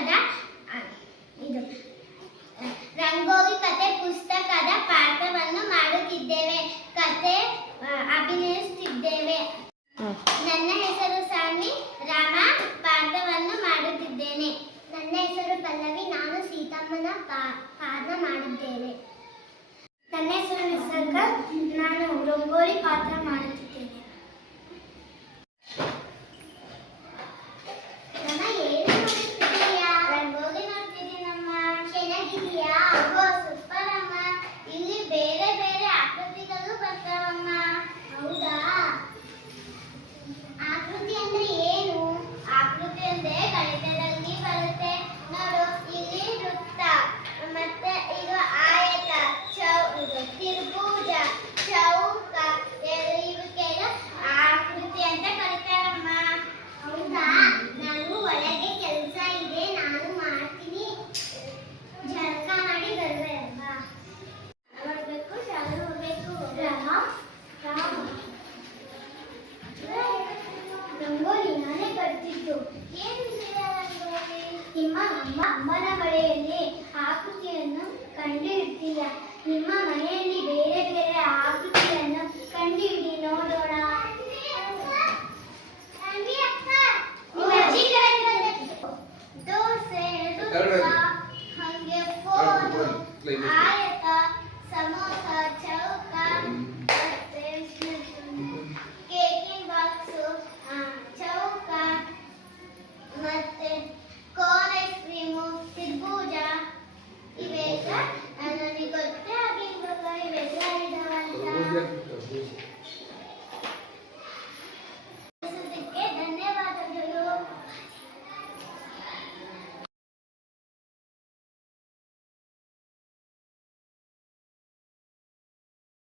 ಪುಸ್ತಕದ ಇದು ರಂಗೋಲಿ ಕತೆ ಪುಸ್ತಕದ ಪಾಠವನ್ನು ಮಾಡುತ್ತಿದ್ದೇವೆ. ಕತೆ ಅಭಿನಯಿಸುತ್ತಿದ್ದೇವೆ. ನನ್ನ ಹೆಸರು ಸಾನ್ವಿ, ರಾಮ ಪಾಠವನ್ನು ಮಾಡುತ್ತಿದ್ದೇನೆ. ನನ್ನ ಹೆಸರು ಪಲ್ಲವಿ, ನಾನು ಸೀತಮ್ಮನ ಪಾಠ ಮಾಡಿದ್ದೇನೆ. ನನ್ನ ಹೆಸರು ನಿಸರ್ಗ, ನಾನು ರಂಗೋಲಿ ಪಾತ್ರ ಮಾಡುತ್ತಿದ್ದೇನೆ. ನನ್ನ ಏನು ಮಾಡುತ್ತಿದ್ದೀಯಾ? ರಂಗೋಲಿ ಮಾಡ್ತಿದ್ದೀನಮ್ಮ. ಚೆನ್ನಾಗಿದೆಯಾ? ಓ ಸೂಪರ್ ಅಮ್ಮ. ಇಲ್ಲಿ ಬೇರೆ ಬೇರೆ ಆಕೃತಿಗಳು ಬರ್ತಾವಮ್ಮ. ಹೌದಾ? ಆಕೃತಿ ಅಂದ್ರೆ ಏನು? ಆಕೃತಿ ಅಂದ್ರೆ ಗಣಿತದಲ್ಲಿ ಬರುತ್ತೆ ನೋಡು. ಇಲ್ಲಿ ವೃತ್ತ, ಮತ್ತೆ ಇದು ಆಯತ, ತ್ರಿಭುಜ, ಚೌಕ, ಇವಕ್ಕೆಲ್ಲ ಆಕೃತಿ ಅಂತ ಕರೀತಾರಮ್ಮ. ಹೌದಾ? ನಾನು ಒಳಗೆ ಕೆಲಸ ಇದೆ, ನಾನು ಮಾಡ್ತೀನಿ. ಜಳಕ ಮಾಡಿ ಬರುವೆ ಅಲ್ವಾ? ನೋಡ್ಬೇಕು, ಶಾಲೆ ಹೋಗ್ಬೇಕು. ರಂಗೋಲಿ ನಾನೇ ಬರ್ತಿದ್ದು. ಏನು ವಿಷಯ ರಂಗೋಲಿ? ನಮ್ಮ ಅಮ್ಮನ ಮನೆಯಲ್ಲಿ ಆಕೃತಿಯನ್ನು ಕಂಡು ಇರ್ತೀಯ. ನಿಮ್ಮ ಮನೆಯಲ್ಲಿ ಬೇರೆ ಬೇರೆ ಆಕೃತಿ